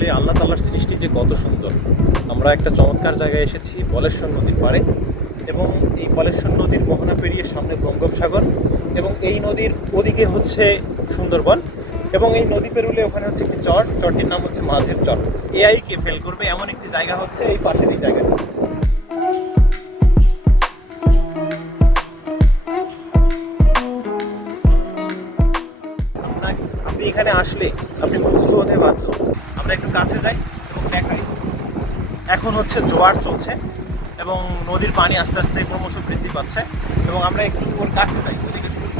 আসলে আল্লাহ তাআলার সৃষ্টি যে কত সুন্দর। আমরা একটা চমৎকার জায়গায় এসেছি বলেশ্বর নদীর পাড়ে, এবং এই বলেশ্বর নদীর মোহনা পেরিয়ে সামনে বঙ্গোপসাগর, এবং এই নদীর ওদিকে হচ্ছে সুন্দরবন, এবং এই নদী পেরুলে ওখানে হচ্ছে একটি চরটির নাম হচ্ছে মাঝের চর। এআই কে ফেল করবে এমন একটি জায়গা হচ্ছে এই পাশের এই জায়গাটা। আপনি এখানে আসলে আপনি মুগ্ধ হতে বাধ্য। আমরা একটু কাছে যাই এবং দেখাই। এখন হচ্ছে জোয়ার চলছে এবং নদীর পানি আস্তে আস্তে ক্রমশ বৃদ্ধি পাচ্ছে, এবং আমরা একটু ওর কাছে যাই। ওদিকে সূর্য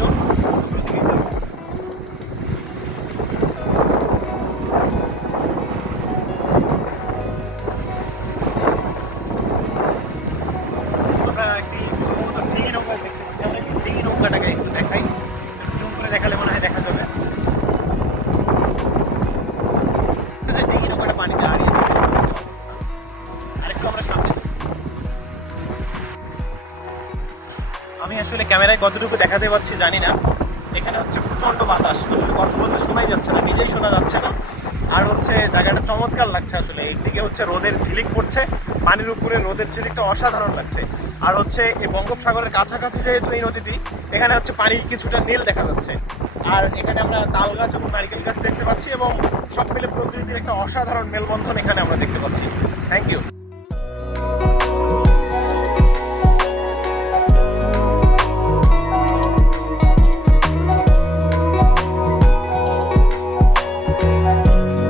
আমরা একটি ডিঙি নৌকা দেখতে পাচ্ছি। আমরা একটু ডিঙি নৌকাটাকে একটু দেখাই, একটু জুম করে দেখালে মনে হয় দেখা যাবে। ডিঙি নৌকাটা পানিতে হারিয়ে যাবে আরেকটু আমরা সামনে। আমি আসলে ক্যামেরায় কতটুকু দেখাতে পারছি জানি না। এখানে হচ্ছে প্রচণ্ড বাতাস, আসলে কথা বলতে শোনাই যাচ্ছে না, নিজেই শোনা যাচ্ছে না। আর হচ্ছে জায়গাটা চমৎকার লাগছে। আসলে একদিকে হচ্ছে রোদের ঝিলিক পড়ছে, পানির উপরে রোদের ঝিলিকটা অসাধারণ লাগছে। আর হচ্ছে এই বঙ্গোপসাগরের কাছাকাছি যেহেতু এই নদীটি, এখানে হচ্ছে পানি কিছুটা নীল দেখা যাচ্ছে। আর এখানে আমরা তাল গাছ এবং নারকেল গাছ দেখতে পাচ্ছি, এবং সব মিলে প্রকৃতির একটা অসাধারণ মেলবন্ধন এখানে আমরা দেখতে পাচ্ছি। Thank you.